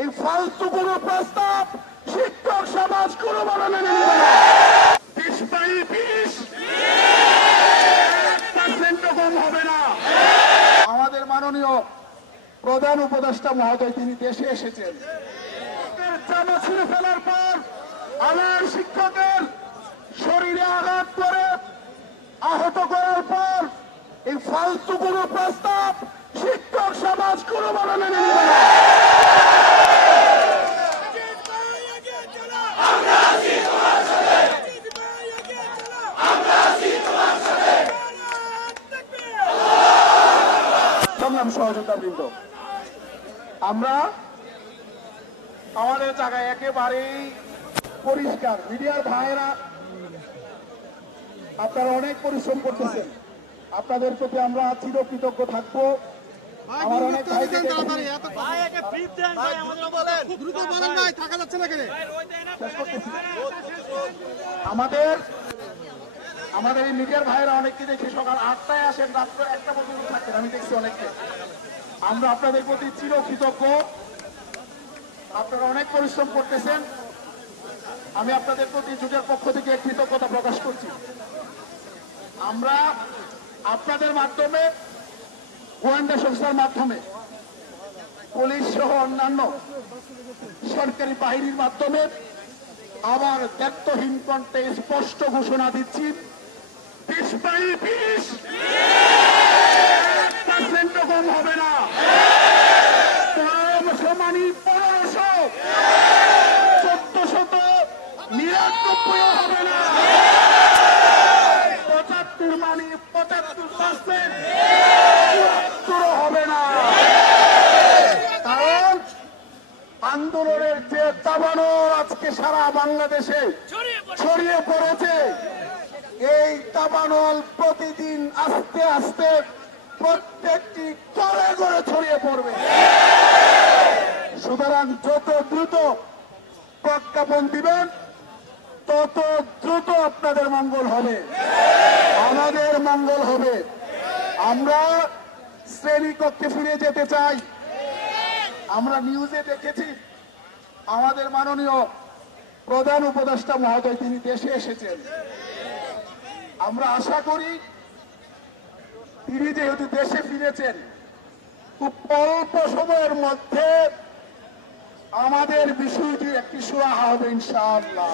এই ফালতু কোনো প্রস্তাব শিক্ষক সমাজ কোনো বড় মেনে নেবে না। 20% কম হবে না। আমাদের মাননীয় প্রধান উপদেষ্টা মহোদয় তিনি দেশে এসেছেন, জামা ছিঁড়ে ফেলার পর আমার শিক্ষকের শরীরে আঘাত করে আহত করার পর এই ফালতু কোনো প্রস্তাব শিক্ষক সমাজ কোনো বড় মেনে নেবে না। সংগ্রাম সহযোগিতা বৃন্দ, আমরা আমাদের জায়গায় একেবারেই পরিষ্কার। মিডিয়ার ভাইয়েরা আপনারা অনেক পরিশ্রম করতেছেন, আপনাদের প্রতি আমরা চিরকৃতজ্ঞ থাকবো। আমার অনেক আমাদের এই মিডিয়ার ভাইয়েরা অনেককে দেখি সকাল 8টায় আসেন, রাত্র 1টা পর্যন্ত থাকেন, আমি দেখছি অনেককে। আমরা আপনাদের প্রতি চিরকৃতজ্ঞ, আপনারা অনেক পরিশ্রম করতেছেন। আমি আপনাদের প্রতি জোটের পক্ষ থেকে কৃতজ্ঞতা প্রকাশ করছি। আমরা আপনাদের মাধ্যমে, গোয়েন্দা সংস্থার মাধ্যমে, পুলিশ সহ অন্যান্য সরকারি বাহিনীর মাধ্যমে আবার দায়িত্বহীন কণ্ঠে স্পষ্ট ঘোষণা দিচ্ছি, 20% কম হবে না। 1500 মানি 1500, 1499 হবে না। 75 মানি 75%, 74 হবে না। কারণ আন্দোলনের যে দাবানল আজকে সারা বাংলাদেশে ছড়িয়ে পড়েছে, এই দাবানল প্রতিদিন আস্তে আস্তে প্রত্যেকটি ঘরে ঘরে ছড়িয়ে পড়বে। সুতরাং যত দ্রুত প্রজ্ঞাপন দিবেন তত দ্রুত আপনাদের মঙ্গল হবে, আমাদের মঙ্গল হবে। আমরা শ্রেণীকক্ষে ফিরে যেতে চাই। আমরা নিউজে দেখেছি আমাদের মাননীয় প্রধান উপদেষ্টা মহোদয় তিনি দেশে এসেছেন। আমরা আশা করি তিনি যেহেতু দেশে ফিরেছেন, খুব অল্প সময়ের মধ্যে আমাদের বিষয়টি একটি সুরাহা হবে ইনশাআল্লাহ।